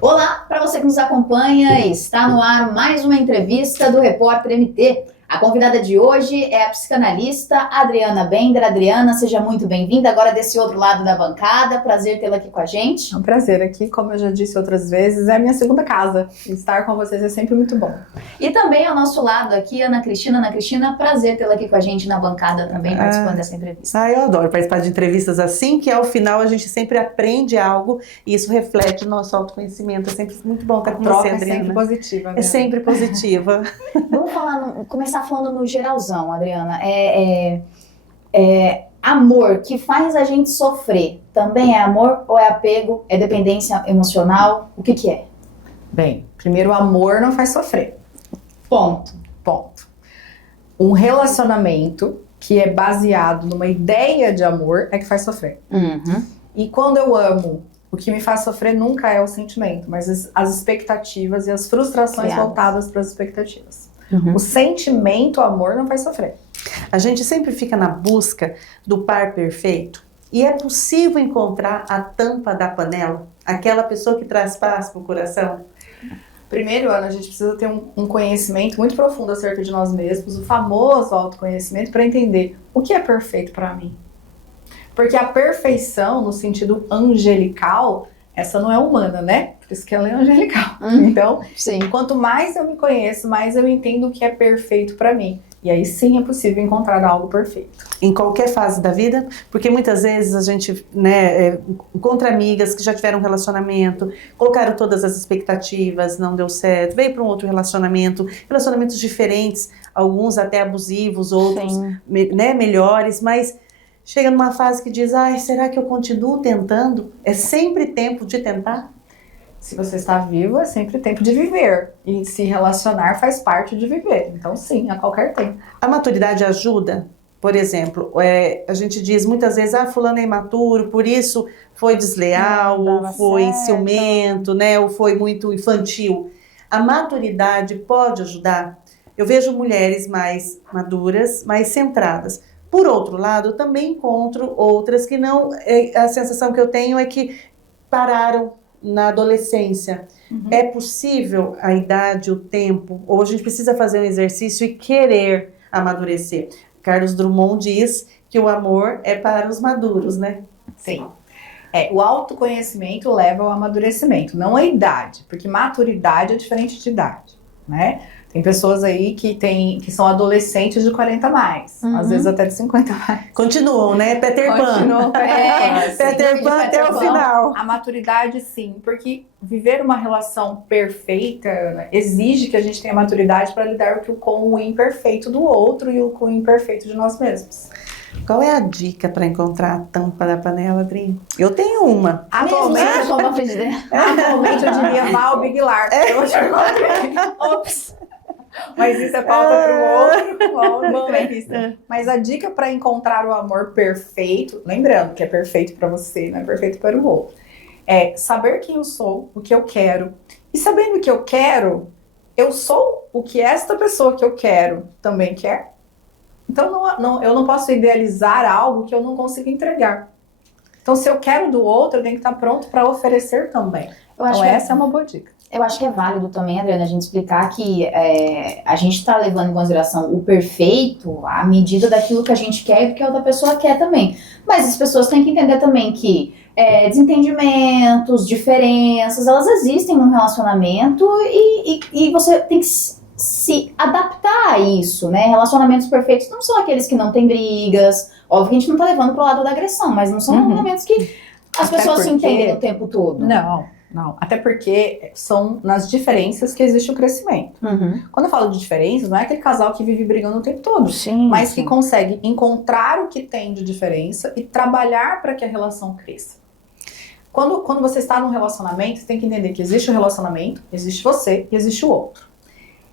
Olá, para você que nos acompanha, está no ar mais uma entrevista do Repórter MT. A convidada de hoje é a psicanalista Adriana Bender. Adriana, seja muito bem-vinda agora desse outro lado da bancada. Prazer tê-la aqui com a gente. É um prazer aqui, como eu já disse outras vezes, é a minha segunda casa. Estar com vocês é sempre muito bom. E também ao nosso lado aqui, Ana Cristina. Ana Cristina, prazer tê-la aqui com a gente na bancada também, participando dessa entrevista. Eu adoro participar de entrevistas assim, que ao final a gente sempre aprende algo e isso reflete o nosso autoconhecimento. É sempre muito bom estar com você, Adriana. É sempre positiva, né? É sempre positiva. Vamos começar falando no geralzão, Adriana. Amor que faz a gente sofrer, também é amor ou é apego? É dependência emocional? O que é? Bem, primeiro, o amor não faz sofrer. Ponto. Um relacionamento que é baseado numa ideia de amor é que faz sofrer. Uhum. E quando eu amo, o que me faz sofrer nunca é o sentimento, mas as expectativas e as frustrações voltadas para as expectativas. Uhum. O sentimento, o amor, não faz sofrer. A gente sempre fica na busca do par perfeito e é possível encontrar a tampa da panela, aquela pessoa que traz paz pro coração. Primeiro, Ana, a gente precisa ter um conhecimento muito profundo acerca de nós mesmos, o famoso autoconhecimento, para entender o que é perfeito para mim. Porque a perfeição, no sentido angelical, essa não é humana, né? Por isso que ela é angelical. Então, sim. Quanto mais eu me conheço, mais eu entendo o que é perfeito para mim. E aí sim é possível encontrar algo perfeito. Em qualquer fase da vida, porque muitas vezes a gente encontra amigas que já tiveram um relacionamento, colocaram todas as expectativas, não deu certo, veio para um outro relacionamento, relacionamentos diferentes, alguns até abusivos, outros melhores, mas chega numa fase que diz, será que eu continuo tentando? É sempre tempo de tentar? Se você está vivo, é sempre tempo de viver. E se relacionar faz parte de viver. Então, sim, a qualquer tempo. A maturidade ajuda? Por exemplo, a gente diz muitas vezes, fulano é imaturo, por isso foi desleal, ou foi ciumento, ou foi muito infantil. A maturidade pode ajudar? Eu vejo mulheres mais maduras, mais centradas. Por outro lado, eu também encontro outras que não... A sensação que eu tenho é que pararam na adolescência. Uhum. É possível a idade, o tempo, ou a gente precisa fazer um exercício e querer amadurecer? Carlos Drummond diz que o amor é para os maduros, né? Sim. O autoconhecimento leva ao amadurecimento, não a idade, porque maturidade é diferente de idade, né? Tem pessoas aí que são adolescentes de 40 a mais, às vezes até de 50 a mais. Continuam, né? Peter Pan. Peter Pan até o final. A maturidade, sim, porque viver uma relação perfeita exige que a gente tenha maturidade para lidar com o imperfeito do outro e com o imperfeito de nós mesmos. Qual é a dica para encontrar a tampa da panela, Adri? Eu tenho uma. Atualmente eu diria vá ao Big Lar. Eu já encontrei. Ops! Mas isso é pauta para uma outra entrevista. Mas a dica para encontrar o amor perfeito, lembrando que é perfeito para você, não é perfeito para o outro, é saber quem eu sou, o que eu quero. E sabendo o que eu quero, eu sou o que esta pessoa que eu quero também quer. Então eu não posso idealizar algo que eu não consigo entregar. Então se eu quero do outro, eu tenho que estar pronto para oferecer também. Essa é uma boa dica. Eu acho que é válido também, Adriana, a gente explicar que a gente está levando em consideração o perfeito à medida daquilo que a gente quer e do que a outra pessoa quer também. Mas as pessoas têm que entender também que desentendimentos, diferenças, elas existem no relacionamento e você tem que se adaptar a isso, né? Relacionamentos perfeitos não são aqueles que não têm brigas. Óbvio que a gente não tá levando pro lado da agressão, mas não são relacionamentos que as pessoas se entendem o tempo todo. Não, até porque são nas diferenças que existe o crescimento. Quando eu falo de diferenças, não é aquele casal que vive brigando o tempo todo, mas que consegue encontrar o que tem de diferença e trabalhar para que a relação cresça. Quando você está num relacionamento, você tem que entender que existe o relacionamento, existe você e existe o outro.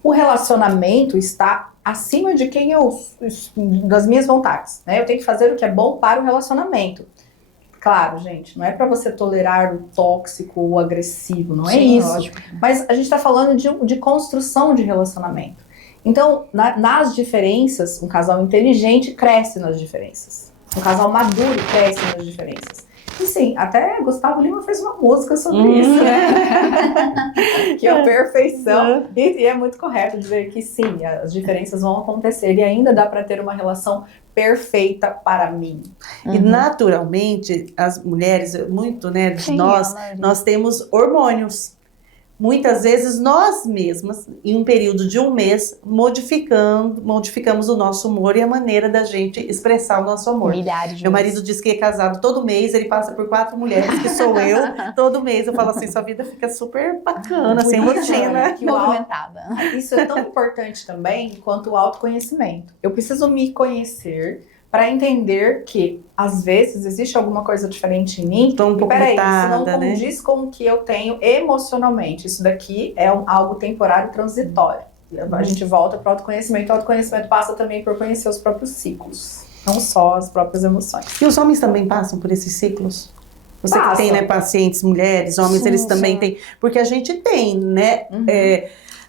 O relacionamento está acima de das minhas vontades, né? Eu tenho que fazer o que é bom para o relacionamento. Claro, gente, não é para você tolerar o tóxico ou o agressivo, não é isso. Lógico. Mas a gente está falando de construção de relacionamento. Então, nas diferenças, um casal inteligente cresce nas diferenças. Um casal maduro cresce nas diferenças. E sim, até Gustavo Lima fez uma música sobre isso, né? Que é a perfeição. E é muito correto dizer que sim, as diferenças vão acontecer e ainda dá para ter uma relação perfeita para mim. E naturalmente, as mulheres, muito, né, de nós temos hormônios. Muitas vezes nós mesmas, em um período de um mês, modificamos o nosso humor e a maneira da gente expressar o nosso amor. Meu marido diz que é casado todo mês, ele passa por 4 mulheres, que sou eu, todo mês. Eu falo assim, sua vida fica super bacana, sem rotina. Movimentada. Isso é tão importante também quanto o autoconhecimento. Eu preciso me conhecer para entender que, às vezes, existe alguma coisa diferente em mim. Estou um pouco peraí, irritada, isso não condiz com o que eu tenho emocionalmente. Isso daqui é algo temporário, transitório. A gente volta para o autoconhecimento. O autoconhecimento passa também por conhecer os próprios ciclos, não só as próprias emoções. E os homens também passam por esses ciclos? Você que tem, né, pacientes, mulheres, homens, eles também têm. Porque a gente tem, né?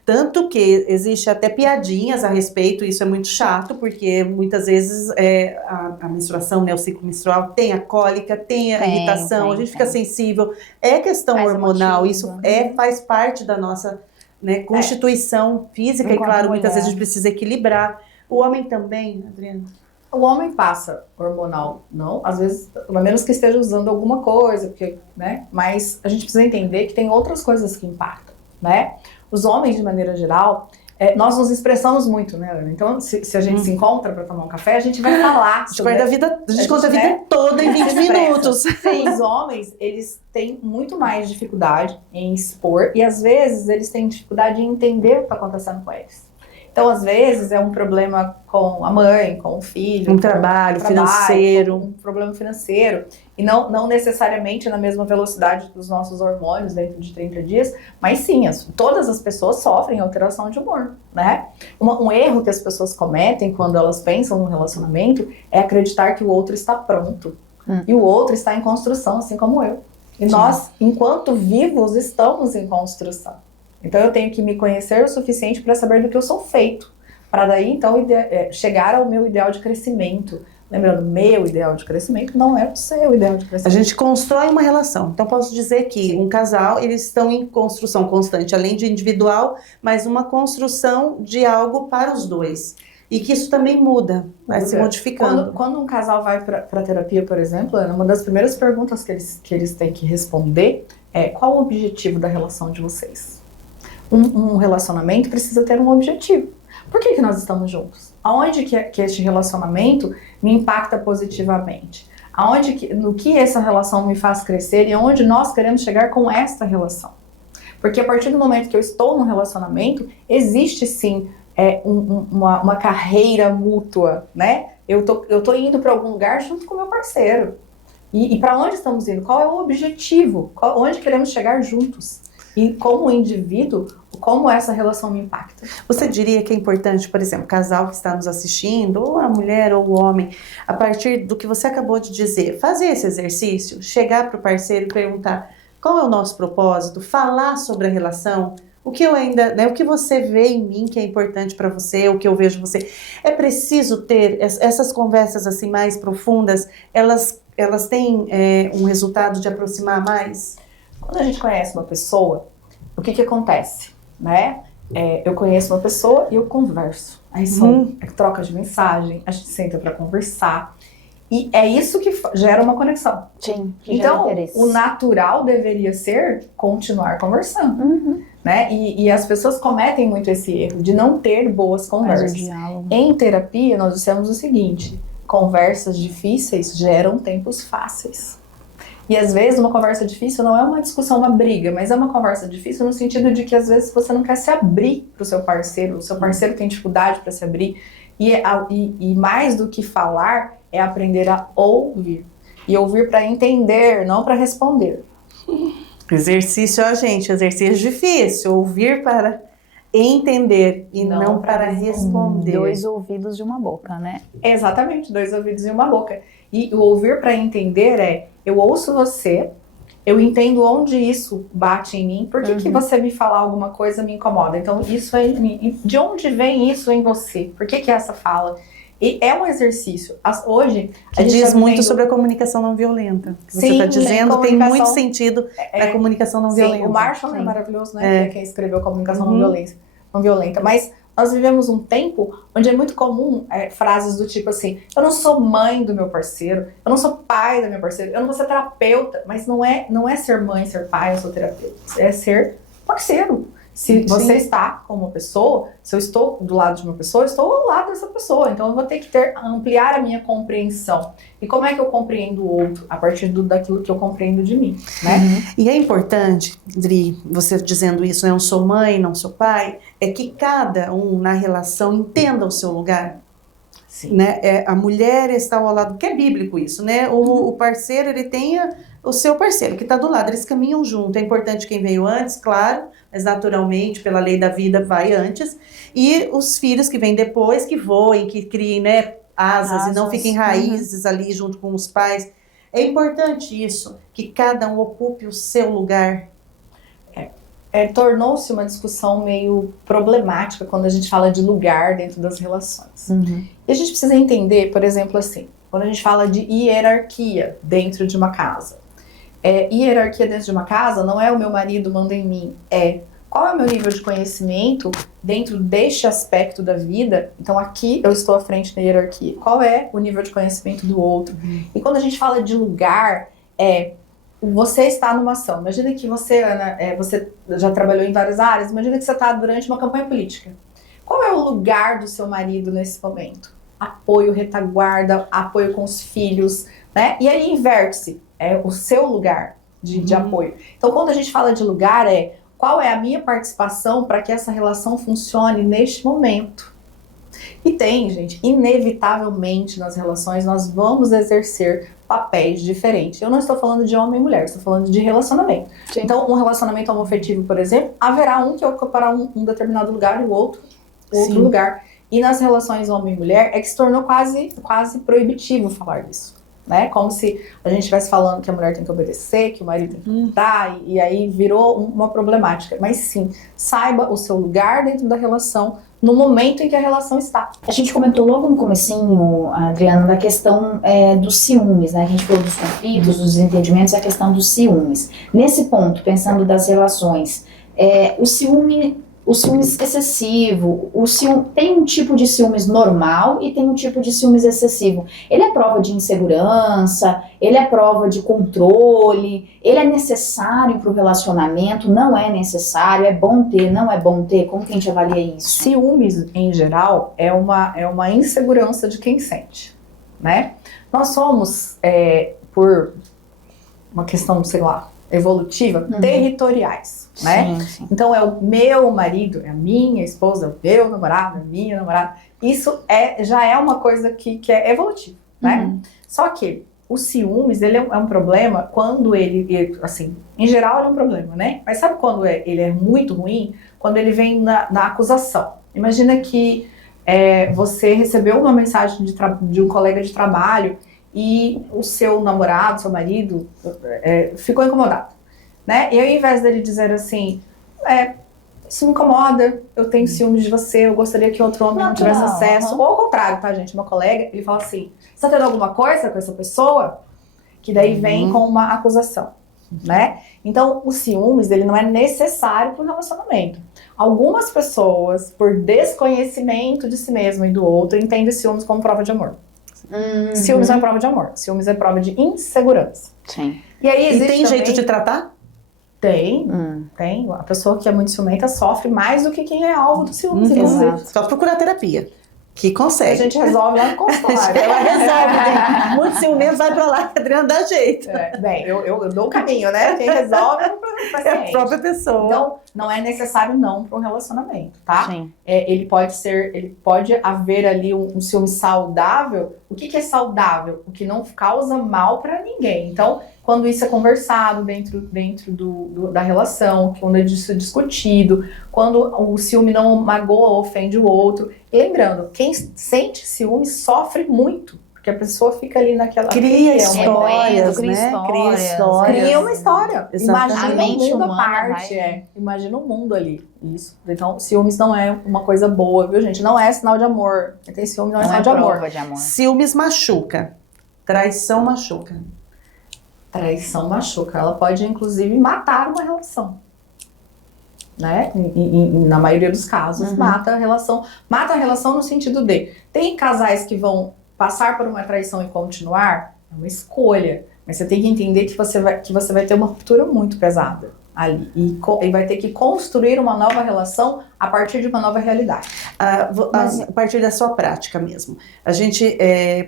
Tanto que existe até piadinhas a respeito, isso é muito chato, porque muitas vezes a menstruação, né, o ciclo menstrual tem a cólica, tem a irritação, a gente fica sensível. É questão hormonal, isso faz parte da nossa, né, constituição física, e claro, muitas vezes a gente precisa equilibrar. O homem também, Adriana? O homem passa hormonal, não, às vezes, a menos que esteja usando alguma coisa, porque, né, mas a gente precisa entender que tem outras coisas que impactam, né? Os homens, de maneira geral, nós nos expressamos muito, né, Ana? Então, se a gente se encontra para tomar um café, a gente vai falar. A gente conta a vida toda em 20 minutos. Sim, os homens, eles têm muito mais dificuldade em expor e, às vezes, eles têm dificuldade em entender o que está acontecendo com eles. Então, às vezes, é um problema com a mãe, com o filho. Um trabalho financeiro. Um problema financeiro. E não necessariamente na mesma velocidade dos nossos hormônios dentro de 30 dias, mas sim, todas as pessoas sofrem alteração de humor, né? Um erro que as pessoas cometem quando elas pensam no relacionamento é acreditar que o outro está pronto. E o outro está em construção, assim como eu. E nós, enquanto vivos, estamos em construção. Então eu tenho que me conhecer o suficiente para saber do que eu sou feito. Para daí, então, chegar ao meu ideal de crescimento. Lembrando, meu ideal de crescimento não é o seu ideal de crescimento. A gente constrói uma relação. Então, posso dizer que um casal, eles estão em construção constante, além de individual, mas uma construção de algo para os dois. E que isso também muda, vai se modificando. Quando um casal vai para terapia, por exemplo, uma das primeiras perguntas que eles têm que responder é: qual o objetivo da relação de vocês? Um relacionamento precisa ter um objetivo. Por que nós estamos juntos? Aonde que este relacionamento me impacta positivamente? No que essa relação me faz crescer e aonde nós queremos chegar com esta relação? Porque a partir do momento que eu estou num relacionamento, existe sim uma carreira mútua, né? Eu tô indo para algum lugar junto com o meu parceiro. E para onde estamos indo? Qual é o objetivo? Onde queremos chegar juntos? E como indivíduo, como essa relação me impacta? Você diria que é importante, por exemplo, o casal que está nos assistindo, ou a mulher ou o homem, a partir do que você acabou de dizer, fazer esse exercício, chegar para o parceiro e perguntar qual é o nosso propósito, falar sobre a relação, o que eu ainda, né, o que você vê em mim que é importante para você, o que eu vejo em você. É preciso ter essas conversas assim mais profundas, elas têm um resultado de aproximar mais? Quando a gente conhece uma pessoa, o que acontece, né? Eu conheço uma pessoa e eu converso. Aí são troca de mensagem, a gente senta para conversar. E é isso que gera uma conexão. Sim, então, o natural deveria ser continuar conversando. Né? E as pessoas cometem muito esse erro de não ter boas conversas. Em terapia, nós dissemos o seguinte: conversas difíceis geram tempos fáceis. E às vezes uma conversa difícil não é uma discussão, uma briga, mas é uma conversa difícil no sentido de que às vezes você não quer se abrir para o seu parceiro tem dificuldade para se abrir. E mais do que falar, é aprender a ouvir. E ouvir para entender, não para responder. Exercício, gente, exercício difícil. Ouvir para entender e não para responder. 2 ouvidos de uma boca, né? Exatamente, 2 ouvidos e uma boca. E o ouvir para entender eu ouço você, eu entendo onde isso bate em mim, por que você me falar alguma coisa me incomoda? Então, isso de onde vem isso em você? Por que essa fala? E é um exercício. Hoje, que diz muito sobre a comunicação não violenta. Você está dizendo, tem muito sentido na comunicação não violenta. O Marshall é maravilhoso, né? Que é quem escreveu Comunicação não violenta. Mas nós vivemos um tempo onde é muito comum frases do tipo assim, eu não sou mãe do meu parceiro, eu não sou pai da minha parceira, eu não vou ser terapeuta. Mas não é ser mãe, ser pai, eu sou terapeuta. É ser parceiro. Se você está com uma pessoa, se eu estou do lado de uma pessoa, eu estou ao lado dessa pessoa. Então eu vou ter que ampliar a minha compreensão. E como é que eu compreendo o outro? A partir daquilo que eu compreendo de mim, né? E é importante, Dri, você dizendo isso, né? Eu sou mãe, não sou pai, é que cada um na relação entenda o seu lugar. Sim. Né? A mulher está ao lado, que é bíblico isso, né? O parceiro, ele tem o seu parceiro que está do lado, eles caminham junto. É importante quem veio antes, claro, mas naturalmente, pela lei da vida, vai antes. E os filhos que vêm depois, que voem, que criem, né, asas e não fiquem raízes ali junto com os pais. É importante isso, que cada um ocupe o seu lugar. Tornou-se uma discussão meio problemática quando a gente fala de lugar dentro das relações. E a gente precisa entender, por exemplo, assim, quando a gente fala de hierarquia dentro de uma casa. Hierarquia dentro de uma casa não é o meu marido manda em mim, qual é o meu nível de conhecimento dentro deste aspecto da vida. Então aqui eu estou à frente da hierarquia. Qual é o nível de conhecimento do outro? E quando a gente fala de lugar, você está numa ação. Imagina que você, Ana, você já trabalhou em várias áreas, imagina que você está durante uma campanha política. Qual é o lugar do seu marido nesse momento? Apoio, retaguarda, apoio com os filhos, né? E aí inverte-se, o seu lugar de apoio. Então quando a gente fala de lugar, qual é a minha participação para que essa relação funcione neste momento? E tem, gente, inevitavelmente nas relações nós vamos exercer papéis diferentes. Eu não estou falando de homem e mulher, estou falando de relacionamento. Sim. Então, um relacionamento homoafetivo, por exemplo, haverá um que ocupará um determinado lugar e o outro lugar. E nas relações homem e mulher é que se tornou quase proibitivo falar disso. Né? Como se a gente estivesse falando que a mulher tem que obedecer, que o marido tem que dar, e aí virou uma problemática. Mas sim, saiba o seu lugar dentro da relação no momento em que a relação está. A gente comentou logo no comecinho, Adriana, da questão dos ciúmes, né? A gente falou dos conflitos, dos entendimentos, a questão dos ciúmes. Nesse ponto, pensando das relações, o ciúmes excessivo, tem um tipo de ciúmes normal e tem um tipo de ciúmes excessivo. Ele é prova de insegurança, ele é prova de controle, ele é necessário para o relacionamento, não é necessário, é bom ter, não é bom ter, como que a gente avalia isso? Ciúmes, em geral, é uma insegurança de quem sente, né? Nós somos, por uma questão, sei lá, evolutiva, territoriais, né? Sim. Então é o meu marido, é a minha esposa, é o meu namorado, é a minha namorada. Isso já é uma coisa que é evolutiva, né? Só que o ciúmes, ele é um problema quando ele, assim, em geral ele é um problema, né? Mas sabe quando ele é muito ruim? Quando ele vem na acusação. Imagina que você recebeu uma mensagem de um colega de trabalho e o seu namorado, seu marido, ficou incomodado, né? E ao invés dele dizer assim, isso me incomoda, eu tenho ciúmes de você, eu gostaria que outro homem não tivesse acesso, ou ao contrário, tá, gente? Meu colega, ele fala assim, você tá tendo alguma coisa com essa pessoa? Que daí vem com uma acusação, né? Então, o ciúmes, ele não é necessário para o relacionamento. Algumas pessoas, por desconhecimento de si mesma e do outro, entendem ciúmes como prova de amor. Ciúmes não é prova de amor, ciúmes é prova de insegurança. Sim. E aí existe tem jeito de tratar? Tem. A pessoa que é muito ciumenta sofre mais do que quem é alvo do ciúmes. Exato. Só procurar terapia, que consegue. A gente resolve lá no consultório. Ela resolve, muito ciumento, vai pra lá que a Adriana dá jeito. Bem, eu dou o caminho, né? Quem resolve é o paciente. É a própria pessoa. Então, não é necessário não para um relacionamento, tá? Sim. Ele pode haver ali um ciúme saudável. O que é saudável? O que não causa mal para ninguém. Então, quando isso é conversado dentro da relação, quando isso é discutido, quando o ciúme não magoa ou ofende o outro. E lembrando, quem sente ciúme sofre muito. Porque a pessoa fica ali naquela... Cria histórias, histórias, né? cria histórias. Cria uma história. Exatamente. Imagina um mundo à humana parte. vai- Imagina um mundo ali. Isso. Então, ciúmes não é uma coisa boa, viu, gente? Não é sinal de amor. Quem tem ciúme não é sinal de amor. prova de amor. Ciúmes machuca. Traição machuca. Traição machuca. Ela pode, inclusive, matar uma relação. Né? Na maioria dos casos, mata a relação. Mata a relação no sentido de... Tem casais que vão passar por uma traição e continuar? É uma escolha. Mas você tem que entender que você vai ter uma ruptura muito pesada ali. E vai ter que construir uma nova relação a partir de uma nova realidade. A partir da sua prática mesmo. A gente,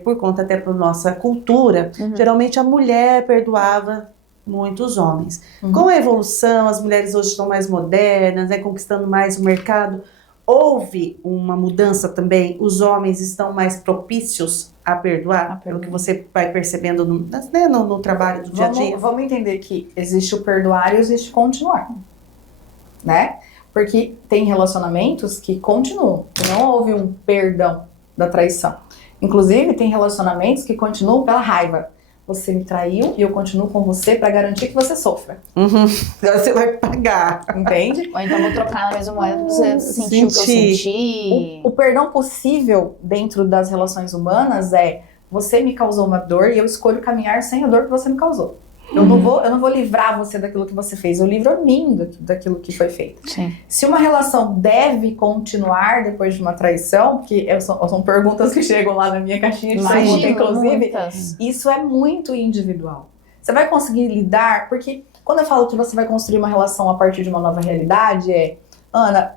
por conta até por nossa cultura, geralmente a mulher perdoava muitos homens. Com a evolução, as mulheres hoje estão mais modernas, né, conquistando mais o mercado. Houve uma mudança também, os homens estão mais propícios a perdoar, pelo que você vai percebendo no trabalho do dia a dia. Vamos entender que existe o perdoar e existe o continuar, né? Porque tem relacionamentos que continuam, que não houve um perdão da traição. Inclusive, tem relacionamentos que continuam pela raiva. Você me traiu e eu continuo com você para garantir que você sofra. Agora você vai pagar. Entende? Ou então vou trocar na mesma moeda pra você sentir o que eu senti. O perdão possível dentro das relações humanas é: você me causou uma dor e eu escolho caminhar sem a dor que você me causou. Eu não vou livrar você daquilo que você fez, eu livro a mim daquilo que foi feito. Sim. Se uma relação deve continuar depois de uma traição, porque são perguntas que chegam lá na minha caixinha de perguntas, inclusive, muitas. isso é muito individual. Você vai conseguir lidar, porque quando eu falo que você vai construir uma relação a partir de uma nova realidade, Ana,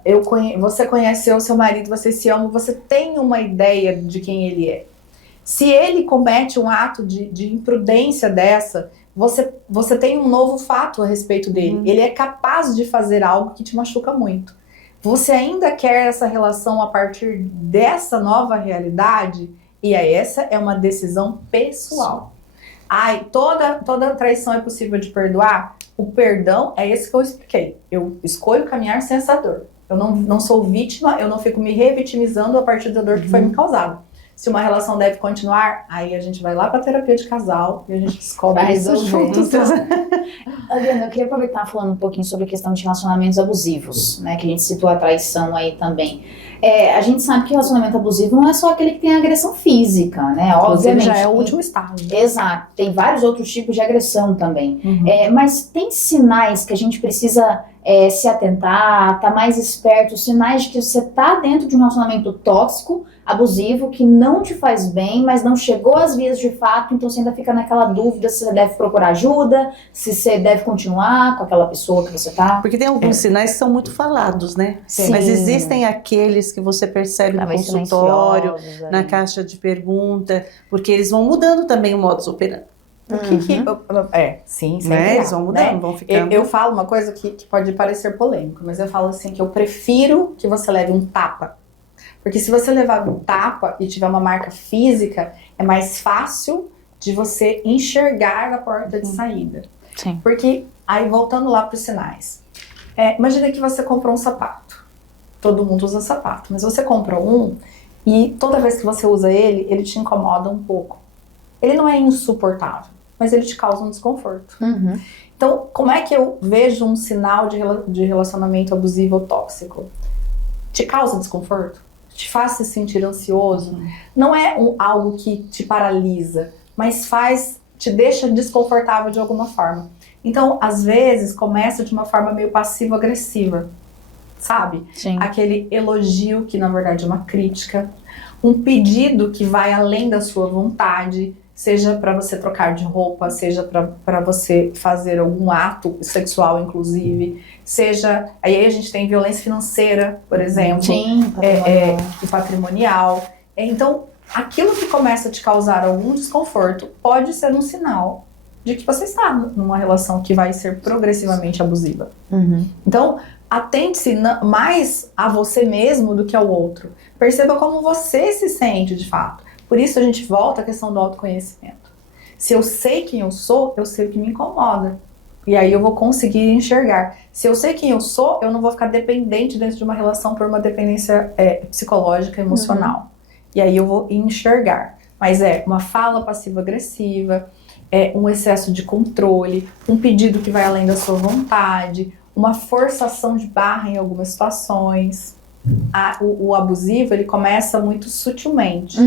você conheceu seu marido, você se ama, você tem uma ideia de quem ele é. Se ele comete um ato de imprudência dessa, você tem um novo fato a respeito dele. Ele é capaz de fazer algo que te machuca muito. Você ainda quer essa relação a partir dessa nova realidade? E essa é uma decisão pessoal. Toda traição é possível de perdoar? O perdão é esse que eu expliquei. Eu escolho caminhar sem essa dor. Eu não sou vítima, eu não fico me revitimizando a partir da dor que foi me causada. Se uma relação deve continuar, aí a gente vai lá pra terapia de casal e a gente descobre isso juntos. Adriana, eu queria aproveitar falando um pouquinho sobre a questão de relacionamentos abusivos, né? Que a gente citou a traição aí também. A gente sabe que relacionamento abusivo não é só aquele que tem agressão física, né? Obviamente. Já é o último estágio. Exato. Tem vários outros tipos de agressão também. Mas tem sinais que a gente precisa se atentar, estar mais esperto, sinais de que você está dentro de um relacionamento tóxico, abusivo, que não te faz bem, mas não chegou às vias de fato, então você ainda fica naquela dúvida se você deve procurar ajuda, se você deve continuar com aquela pessoa que você tá. Porque tem alguns sinais que são muito falados, né? Sim. Mas existem aqueles que você percebe no consultório, na caixa de pergunta, porque eles vão mudando também o modus operandi. Sim, né? Eles vão mudando, vão ficando. Eu falo uma coisa que pode parecer polêmica, mas eu falo assim que eu prefiro que você leve um tapa. Porque se você levar um tapa e tiver uma marca física, é mais fácil de você enxergar a porta de saída. Sim. Porque, aí voltando lá para os sinais. Imagina que você comprou um sapato. Todo mundo usa sapato, mas você compra um e toda vez que você usa ele, ele te incomoda um pouco. Ele não é insuportável, mas ele te causa um desconforto. Então, como é que eu vejo um sinal de relacionamento abusivo ou tóxico? Te causa desconforto? Te faz se sentir ansioso? Não é algo que te paralisa, mas te deixa desconfortável de alguma forma. Então, às vezes, começa de uma forma meio passivo-agressiva, sabe? Sim. Aquele elogio que, na verdade, é uma crítica. Um pedido que vai além da sua vontade, seja para você trocar de roupa, seja para você fazer algum ato sexual, inclusive, seja... Aí a gente tem violência financeira, por exemplo. Sim, e patrimonial. Então, aquilo que começa a te causar algum desconforto pode ser um sinal de que você está numa relação que vai ser progressivamente abusiva. Então, atente-se mais a você mesmo do que ao outro. Perceba como você se sente de fato. Por isso a gente volta à questão do autoconhecimento. Se eu sei quem eu sou, eu sei o que me incomoda. E aí eu vou conseguir enxergar. Se eu sei quem eu sou, eu não vou ficar dependente dentro de uma relação por uma dependência psicológica, emocional. E aí eu vou enxergar. mas é uma fala passiva-agressiva, é um excesso de controle, um pedido que vai além da sua vontade, uma forçação de barra em algumas situações. O abusivo, ele começa muito sutilmente.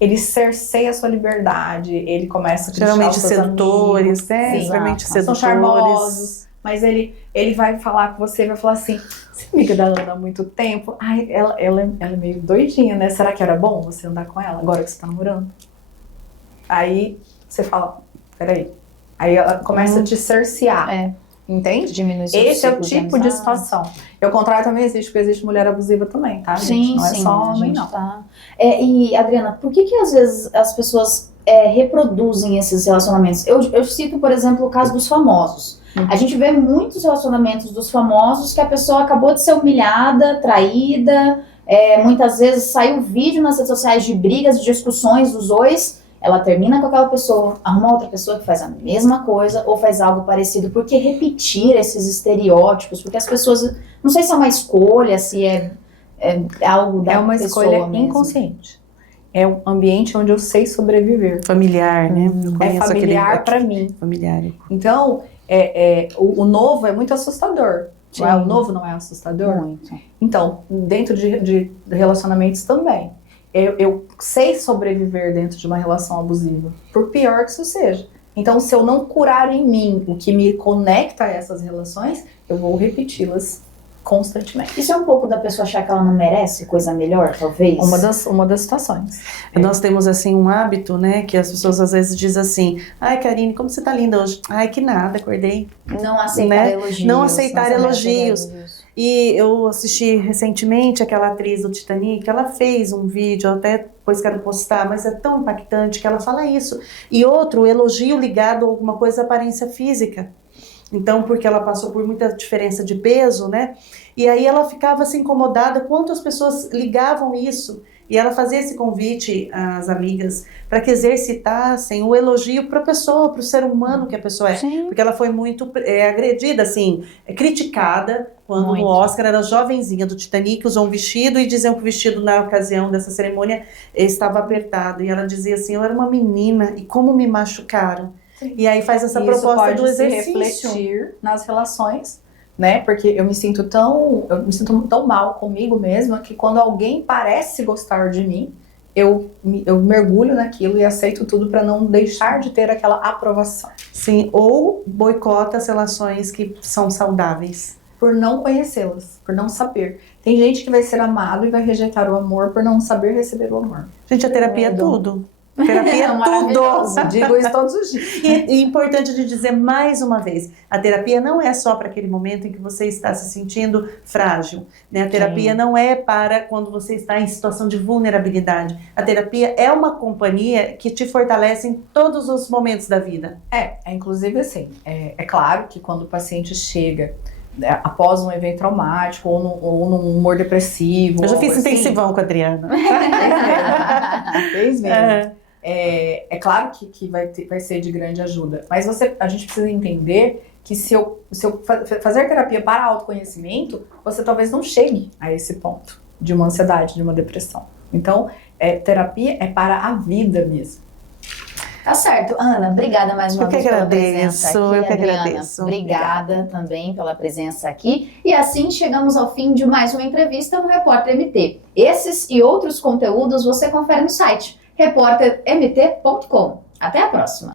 Ele cerceia a sua liberdade, ele começa a criticar geralmente os seus sedutores, amigos, geralmente sedutores. são charmosos, mas ele vai falar com você, vai falar assim, você é amiga da Ana há muito tempo? Ai, ela é meio doidinha, né? Será que era bom você andar com ela agora que você tá namorando? Aí você fala, peraí. Aí ela começa a te cercear. Entende? Diminui seu Esse é o ciclo tipo de situação. E o contrário também existe, porque existe mulher abusiva também, tá, gente? Não é só homem, não. Tá. E, Adriana, por que às vezes as pessoas reproduzem esses relacionamentos? Eu cito, por exemplo, o caso dos famosos. A gente vê muitos relacionamentos dos famosos que a pessoa acabou de ser humilhada, traída, muitas vezes saiu vídeo nas redes sociais de brigas, de discussões dos dois. Ela termina com aquela pessoa, arruma outra pessoa que faz a mesma coisa ou faz algo parecido. Por que repetir esses estereótipos? Porque as pessoas, não sei se é uma escolha, se é algo da pessoa. É uma escolha mesmo. Inconsciente. É um ambiente onde eu sei sobreviver. Familiar, né? É familiar pra mim. Familiar. Então, o novo é muito assustador. O novo não é assustador? Muito. Então, dentro de relacionamentos também. Eu sei sobreviver dentro de uma relação abusiva, por pior que isso seja. Então, se eu não curar em mim o que me conecta a essas relações, eu vou repeti-las constantemente. Isso é um pouco da pessoa achar que ela não merece coisa melhor, talvez? Uma das situações. Nós temos, assim, um hábito, né, que as pessoas às vezes dizem assim, ai, Karine, como você tá linda hoje? Ai, que nada, acordei. Não aceitar elogios. Não aceitar elogios. E eu assisti recentemente aquela atriz do Titanic, ela fez um vídeo, eu até depois quero postar, mas é tão impactante que ela fala isso. E outro, elogio ligado a alguma coisa, aparência física. Então, porque ela passou por muita diferença de peso, né? E aí ela ficava assim incomodada quanto as pessoas ligavam isso. E ela fazia esse convite às amigas para que exercitassem o elogio para a pessoa, para o ser humano que a pessoa é. Sim. Porque ela foi muito agredida, assim, criticada, quando Muito. no Oscar era jovenzinha do Titanic, usou um vestido e diziam que o vestido na ocasião dessa cerimônia estava apertado. E ela dizia assim, eu era uma menina e como me machucaram. Sim. E aí faz essa proposta do exercício. Isso pode se refletir nas relações, né? Porque eu me sinto tão mal comigo mesma que quando alguém parece gostar de mim, eu mergulho naquilo e aceito tudo para não deixar de ter aquela aprovação. Sim, ou boicota as relações que são saudáveis. Por não conhecê-las, por não saber. Tem gente que vai ser amado e vai rejeitar o amor por não saber receber o amor. Gente, a terapia é tudo. Terapia é tudo. Digo isso todos os dias. E importante de dizer mais uma vez, a terapia não é só para aquele momento em que você está se sentindo frágil, né? A terapia não é para quando você está em situação de vulnerabilidade. A terapia é uma companhia que te fortalece em todos os momentos da vida. Inclusive assim, é claro que quando o paciente chega após um evento traumático ou num humor depressivo. Eu já fiz intensivão com a Adriana. Fez mesmo. É claro que vai ser de grande ajuda, mas a gente precisa entender que se eu fazer terapia para autoconhecimento, você talvez não chegue a esse ponto de uma ansiedade, de uma depressão. Então, terapia é para a vida mesmo. Tá certo. Ana, obrigada mais uma vez pela presença aqui. Eu que Adriana, agradeço. Obrigada também pela presença aqui. E assim chegamos ao fim de mais uma entrevista no Repórter MT. Esses e outros conteúdos você confere no site repórtermt.com. Até a próxima.